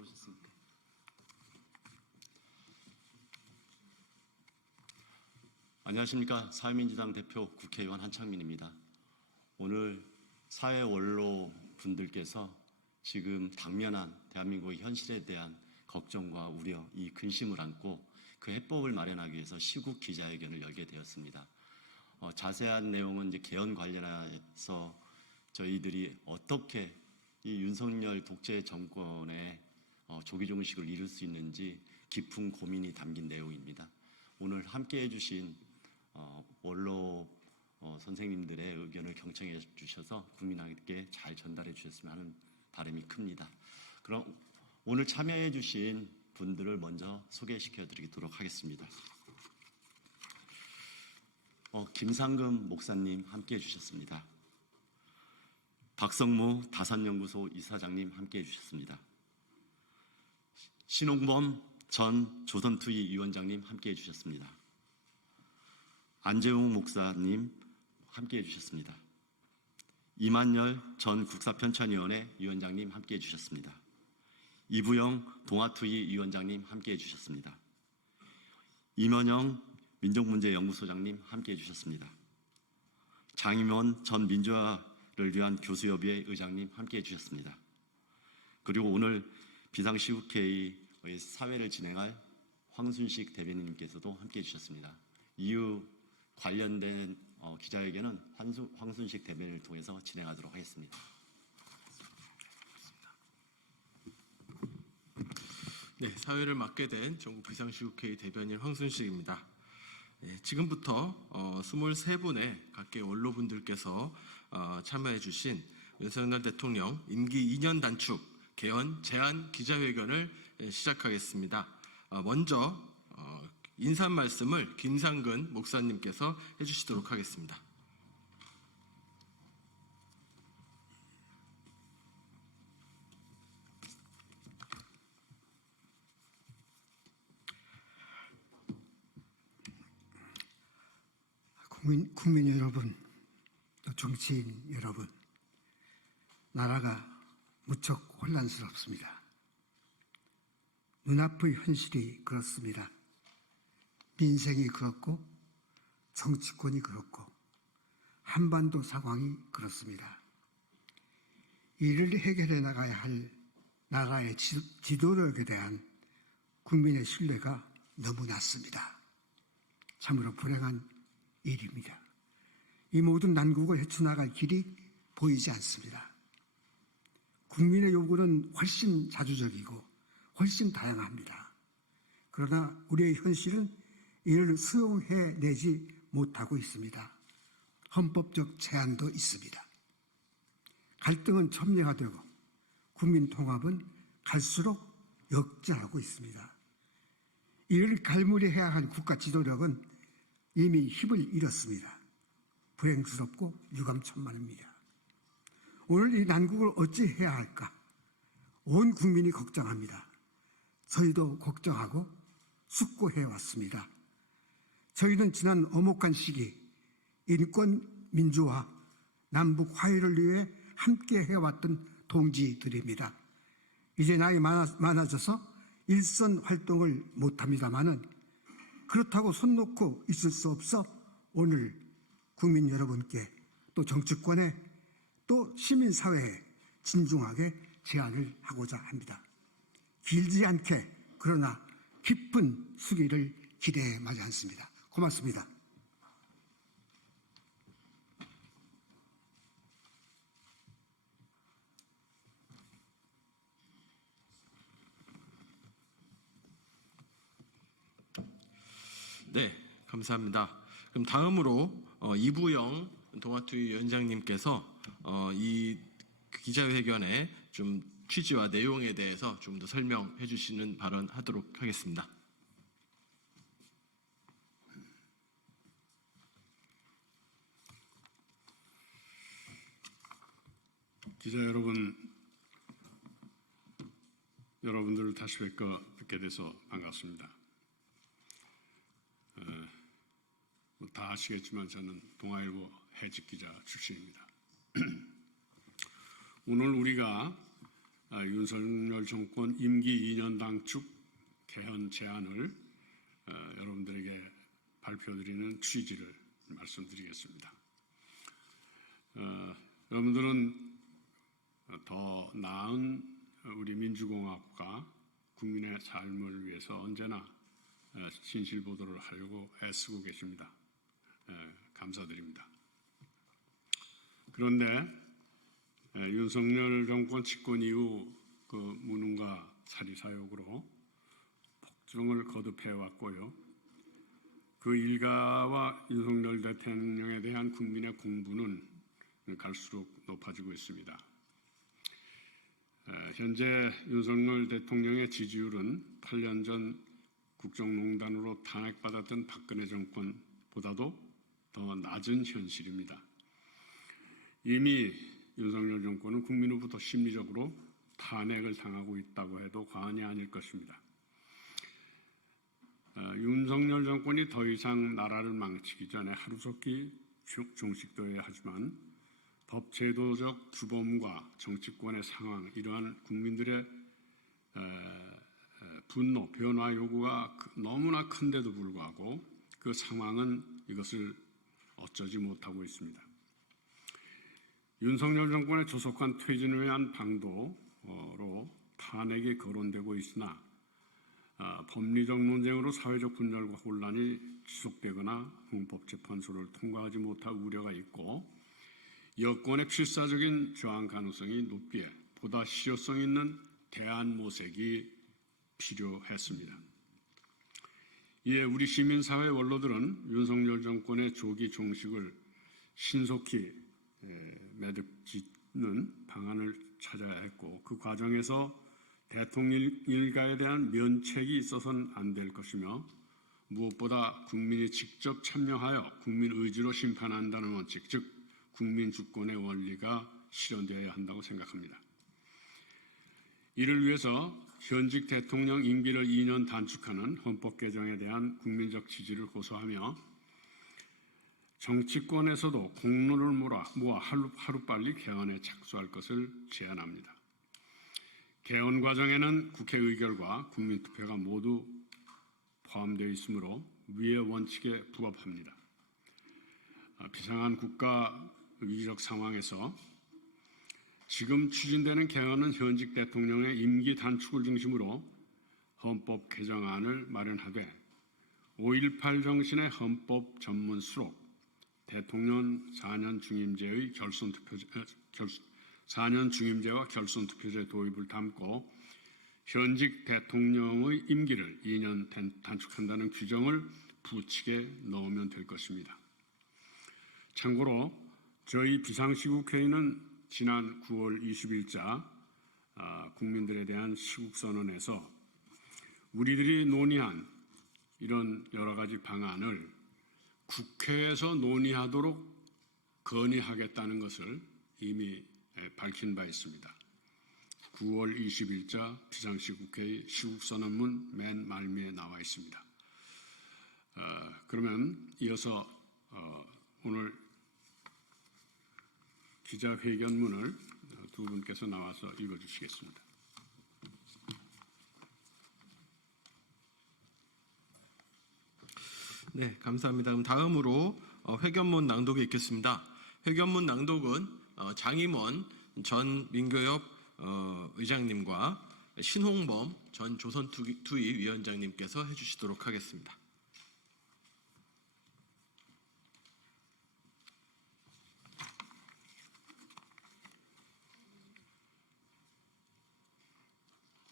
들어오셨습니까? 안녕하십니까. 사회민주당 대표 국회의원 한창민입니다. 오늘 사회 원로 분들께서 지금 당면한 대한민국의 현실에 대한 걱정과 우려, 이 근심을 안고 그 해법을 마련하기 위해서 시국 기자회견을 열게 되었습니다. 자세한 내용은 이제 개헌 관련해서 저희들이 어떻게 이 윤석열 독재 정권의 조기 종식을 이룰 수 있는지 깊은 고민이 담긴 내용입니다. 오늘 함께해 주신 원로 선생님들의 의견을 경청해 주셔서 국민에게 잘 전달해 주셨으면 하는 바람이 큽니다. 그럼 오늘 참여해 주신 분들을 먼저 소개시켜 드리도록 하겠습니다. 김상금 목사님 함께해 주셨습니다. 박성무 다산연구소 이사장님 함께해 주셨습니다. 신홍범 전 조선투이 위원장님 함께해 주셨습니다. 안재웅 목사님 함께해 주셨습니다. 이만열 전 국사편찬위원회 위원장님 함께해 주셨습니다. 이부영 동아투이 위원장님 함께해 주셨습니다. 임원영 민족문제연구소장님 함께해 주셨습니다. 장임원 전 민주화를 위한 교수협의회 의장님 함께해 주셨습니다. 그리고 오늘 비상시국회의의 사회를 진행할 황순식 대변인님께서도 함께해 주셨습니다. 이후 관련된 기자회견은 황순식 대변인을 통해서 진행하도록 하겠습니다. 네, 사회를 맡게 된 전국 비상시국회의 대변인 황순식입니다. 네, 지금부터 23분의 각계 원로분들께서 참여해 주신 윤석열 대통령 임기 2년 단축 개헌 제안 기자회견을 시작하겠습니다. 먼저 인사 말씀을 김상근 목사님께서 해주시도록 하겠습니다. 국민 여러분, 또 정치인 여러분, 나라가 무척 혼란스럽습니다. 눈앞의 현실이 그렇습니다. 민생이 그렇고 정치권이 그렇고 한반도 상황이 그렇습니다. 이를 해결해 나가야 할 나라의 지도력에 대한 국민의 신뢰가 너무 낮습니다. 참으로 불행한 일입니다. 이 모든 난국을 헤쳐나갈 길이 보이지 않습니다. 국민의 요구는 훨씬 자주적이고 훨씬 다양합니다. 그러나 우리의 현실은 이를 수용해내지 못하고 있습니다. 헌법적 제한도 있습니다. 갈등은 첨예화되고 국민 통합은 갈수록 역전하고 있습니다. 이를 갈무리해야 할 국가 지도력은 이미 힘을 잃었습니다. 불행스럽고 유감천만합니다. 오늘 이 난국을 어찌해야 할까? 온 국민이 걱정합니다. 저희도 걱정하고 숙고해왔습니다. 저희는 지난 엄혹한 시기 인권, 민주화, 남북 화해를 위해 함께 해왔던 동지들입니다. 이제 나이 많아져서 일선 활동을 못합니다마는 그렇다고 손 놓고 있을 수 없어 오늘 국민 여러분께 또 정치권에 또 시민사회에 진중하게 제안을 하고자 합니다. 길지 않게 그러나 깊은 수기를 기대해 마지 않습니다. 고맙습니다. 네, 감사합니다. 그럼 다음으로 이부영 동아투이 위원장님께서 이 기자회견의 좀 취지와 내용에 대해서 좀 더 설명해 주시는 발언하도록 하겠습니다. 기자 여러분, 여러분들을 다시 뵙게 돼서 반갑습니다. 다 아시겠지만 저는 동아일보 해직 기자 출신입니다. 오늘 우리가 윤석열 정권 임기 2년 당축 개헌 제안을 여러분들에게 발표드리는 취지를 말씀드리겠습니다. 여러분들은 더 나은 우리 민주공화국과 국민의 삶을 위해서 언제나 진실보도를 하려고 애쓰고 계십니다. 감사드립니다. 그런데 윤석열 정권 집권 이후 그 무능과 사리 사욕으로 폭정을 거듭해 왔고요. 그 일가와 윤석열 대통령에 대한 국민의 공분은 갈수록 높아지고 있습니다. 현재 윤석열 대통령의 지지율은 8년 전 국정농단으로 탄핵받았던 박근혜 정권보다도 더 낮은 현실입니다. 이미 윤석열 정권은 국민으로부터 심리적으로 탄핵을 당하고 있다고 해도 과언이 아닐 것입니다. 윤석열 정권이 더 이상 나라를 망치기 전에 하루속히 종식되어야 하지만 법제도적 주범과 정치권의 상황, 이러한 국민들의 분노, 변화 요구가 너무나 큰데도 불구하고 그 상황은 이것을 어쩌지 못하고 있습니다. 윤석열 정권의 조속한 퇴진을 위한 방도로 탄핵이 거론되고 있으나 법리적 논쟁으로 사회적 분열과 혼란이 지속되거나 헌법재판소를 통과하지 못할 우려가 있고 여권의 필사적인 저항 가능성이 높기에 보다 실효성 있는 대안 모색이 필요했습니다. 이에 우리 시민사회 원로들은 윤석열 정권의 조기 종식을 신속히 매듭짓는 방안을 찾아야 했고 그 과정에서 대통령 일가에 대한 면책이 있어서는 안 될 것이며 무엇보다 국민이 직접 참여하여 국민 의지로 심판한다는 원칙, 즉 국민 주권의 원리가 실현되어야 한다고 생각합니다. 이를 위해서 현직 대통령 임기를 2년 단축하는 헌법 개정에 대한 국민적 지지를 고수하며 정치권에서도 공론을 모아 하루빨리 개헌에 착수할 것을 제안합니다. 개헌 과정에는 국회 의결과 국민투표가 모두 포함되어 있으므로 위의 원칙에 부합합니다. 비상한 국가 위기적 상황에서 지금 추진되는 개헌은 현직 대통령의 임기 단축을 중심으로 헌법 개정안을 마련하되 5.18 정신의 헌법 전문 수록 대통령 4년 중임제와 결선투표제 도입을 담고 현직 대통령의 임기를 2년 단축한다는 규정을 부칙에 넣으면 될 것입니다. 참고로 저희 비상시국회의는 지난 9월 20일자 국민들에 대한 시국선언에서 우리들이 논의한 이런 여러 가지 방안을 국회에서 논의하도록 건의하겠다는 것을 이미 밝힌 바 있습니다. 9월 20일자 비상시국회의 시국선언문 맨 말미에 나와 있습니다. 그러면 이어서 오늘 기자회견문을 두 분께서 나와서 읽어주시겠습니다. 네, 감사합니다. 그럼 다음으로 회견문 낭독이 있겠습니다. 회견문 낭독은 장임원 전 민교협 의장님과 신홍범 전 조선투이 위원장님께서 해주시도록 하겠습니다.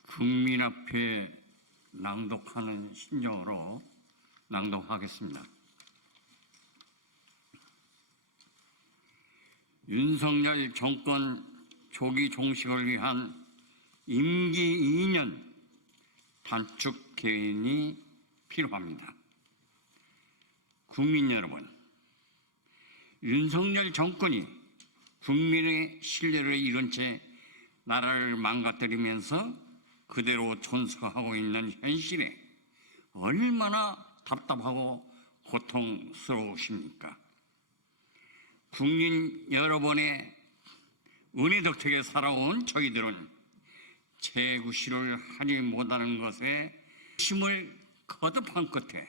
국민 앞에 낭독하는 심정으로 낭독하겠습니다. 윤석열 정권 조기 종식을 위한 임기 2년 단축 개헌이 필요합니다. 국민 여러분, 윤석열 정권이 국민의 신뢰를 잃은 채 나라를 망가뜨리면서 그대로 존속하고 있는 현실에 얼마나 답답하고 고통스러우십니까? 국민 여러분의 은혜 덕택에 살아온 저희들은 재구시를 하지 못하는 것에 심을 거듭한 끝에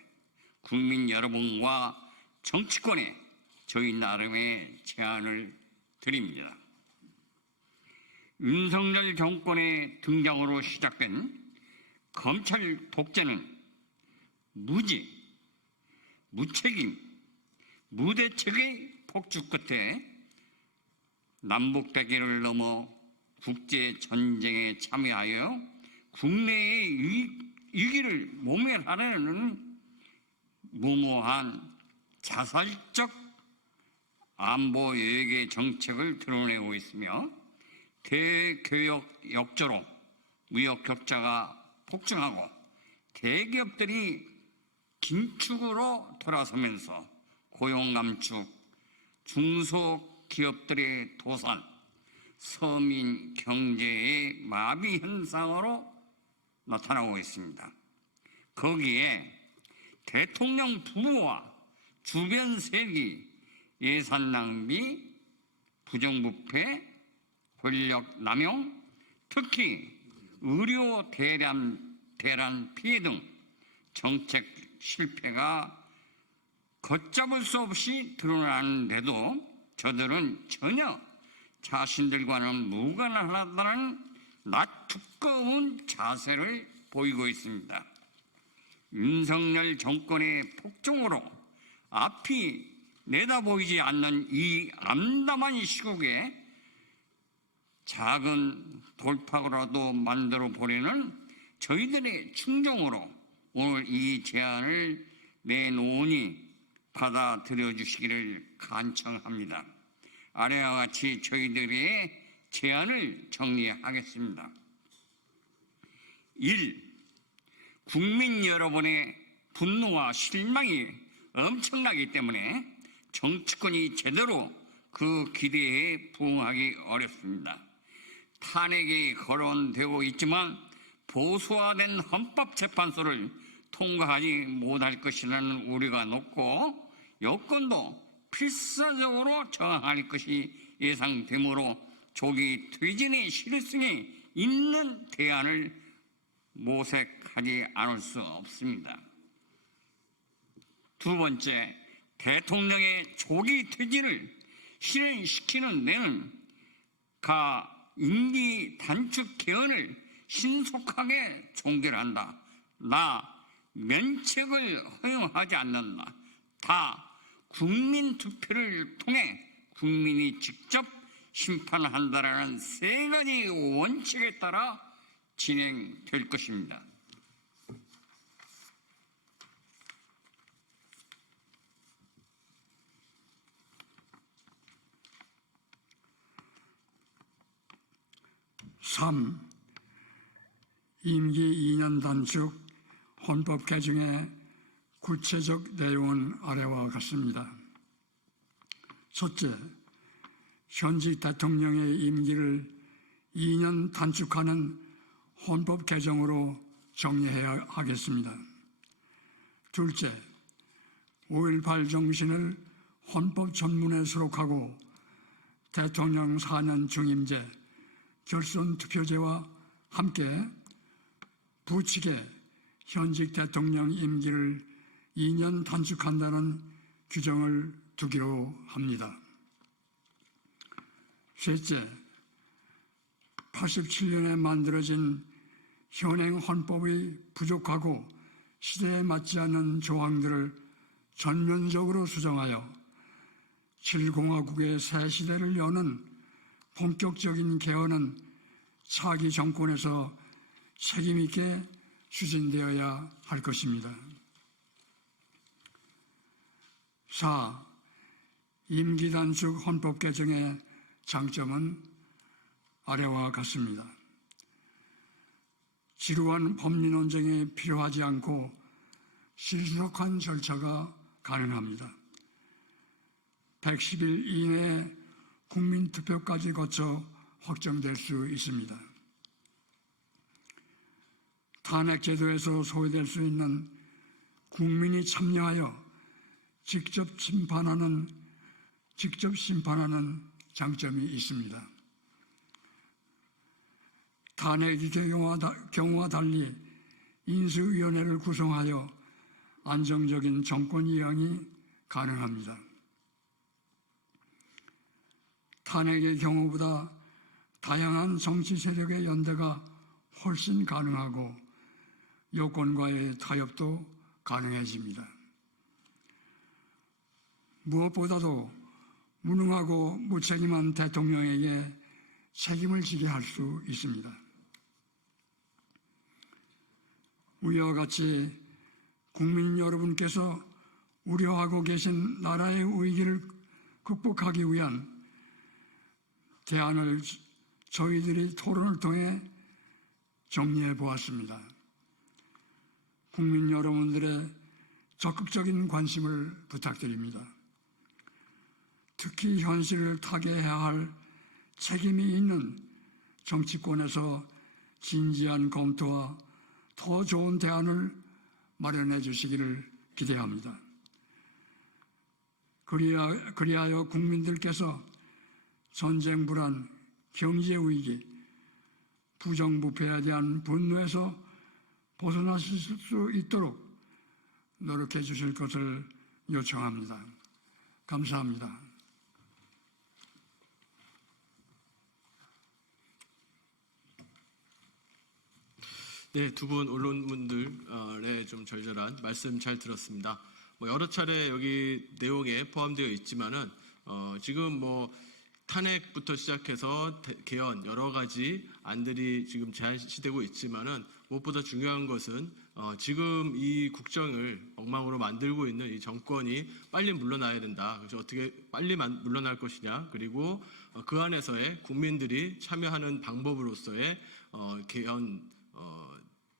국민 여러분과 정치권에 저희 나름의 제안을 드립니다. 윤석열 정권의 등장으로 시작된 검찰 독재는 무지, 무책임, 무대책의 폭주 끝에 남북 대결을 넘어 국제 전쟁에 참여하여 국내의 위기를 모면하려는 무모한 자살적 안보 외교 정책을 드러내고 있으며 대교역 역조로 무역 격차가 폭증하고 대기업들이 긴축으로 돌아서면서 고용 감축, 중소기업들의 도산, 서민 경제의 마비 현상으로 나타나고 있습니다. 거기에 대통령 부부와 주변 세력이 예산 낭비, 부정부패, 권력 남용, 특히 의료 대란 피해 등 정책 실패가 걷잡을 수 없이 드러나는데도 저들은 전혀 자신들과는 무관하다는 두꺼운 자세를 보이고 있습니다. 윤석열 정권의 폭정으로 앞이 내다보이지 않는 이 암담한 시국에 작은 돌파구라도 만들어 보려는 저희들의 충정으로 오늘 이 제안을 내놓으니 받아들여 주시기를 간청합니다. 아래와 같이 저희들의 제안을 정리하겠습니다. 1. 국민 여러분의 분노와 실망이 엄청나기 때문에 정치권이 제대로 그 기대에 부응하기 어렵습니다. 탄핵이 거론되고 있지만 보수화된 헌법재판소를 통과하지 못할 것이라는 우려가 높고 여건도 필사적으로 저항할 것이 예상되므로 조기 퇴진의 실효성이 있는 대안을 모색하지 않을 수 없습니다. 두 번째, 대통령의 조기 퇴진을 실현시키는 데는 임기 단축 개헌을 신속하게 종결한다. 면책을 허용하지 않는다. 국민 투표를 통해 국민이 직접 심판한다라는 세 가지 원칙에 따라 진행될 것입니다. 임기 2년 단축 헌법 개정의 구체적 내용은 아래와 같습니다. 첫째, 현직 대통령의 임기를 2년 단축하는 헌법 개정으로 정리해야 하겠습니다. 둘째, 5.18 정신을 헌법 전문에 수록하고 대통령 4년 중임제, 결선 투표제와 함께 부칙에 현직 대통령 임기를 2년 단축한다는 규정을 두기로 합니다. 셋째, 87년에 만들어진 현행 헌법의 부족하고 시대에 맞지 않는 조항들을 전면적으로 수정하여 7공화국의 새 시대를 여는 본격적인 개헌은 차기 정권에서 책임있게 추진되어야 할 것입니다. 4. 임기 단축 헌법 개정의 장점은 아래와 같습니다. 지루한 법리 논쟁이 필요하지 않고 신속한 절차가 가능합니다. 110일 이내에 국민투표까지 거쳐 확정될 수 있습니다. 탄핵 제도에서 소외될 수 있는 국민이 참여하여 직접 심판하는 장점이 있습니다. 탄핵의 경우와 달리 인수위원회를 구성하여 안정적인 정권 이양이 가능합니다. 탄핵의 경우보다 다양한 정치 세력의 연대가 훨씬 가능하고 여권과의 타협도 가능해집니다. 무엇보다도 무능하고 무책임한 대통령에게 책임을 지게 할 수 있습니다. 위와 같이 국민 여러분께서 우려하고 계신 나라의 위기를 극복하기 위한 대안을 저희들이 토론을 통해 정리해 보았습니다. 국민 여러분들의 적극적인 관심을 부탁드립니다. 특히 현실을 타개해야 할 책임이 있는 정치권에서 진지한 검토와 더 좋은 대안을 마련해 주시기를 기대합니다. 그리하여 국민들께서 전쟁 불안, 경제 위기, 부정부패에 대한 분노에서 벗어나실 수 있도록 노력해 주실 것을 요청합니다. 감사합니다. 네, 두 분 언론분들의 좀 절절한 말씀 잘 들었습니다. 여러 차례 여기 내용에 포함되어 있지만은 지금 탄핵부터 시작해서 개헌 여러 가지 안들이 지금 제시되고 있지만은 무엇보다 중요한 것은 지금 이 국정을 엉망으로 만들고 있는 이 정권이 빨리 물러나야 된다. 그래서 어떻게 빨리 물러날 것이냐. 그리고 그 안에서의 국민들이 참여하는 방법으로서의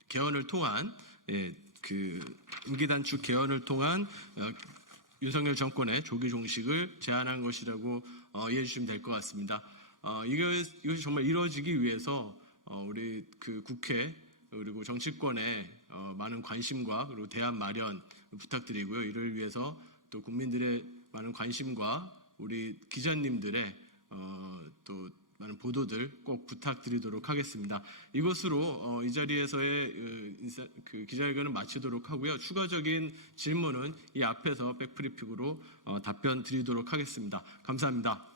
개헌을 통한 임기 단축 개헌을 통한 윤석열 정권의 조기 종식을 제안한 것이라고 이해해 주시면 될 것 같습니다. 이것이 정말 이루어지기 위해서 우리 국회 그리고 정치권의 많은 관심과 그리고 대안 마련 부탁드리고요. 이를 위해서 또 국민들의 많은 관심과 우리 기자님들의 또 많은 보도들 꼭 부탁드리도록 하겠습니다. 이것으로 이 자리에서의 기자회견을 마치도록 하고요. 추가적인 질문은 이 앞에서 백브리핑으로 답변 드리도록 하겠습니다. 감사합니다.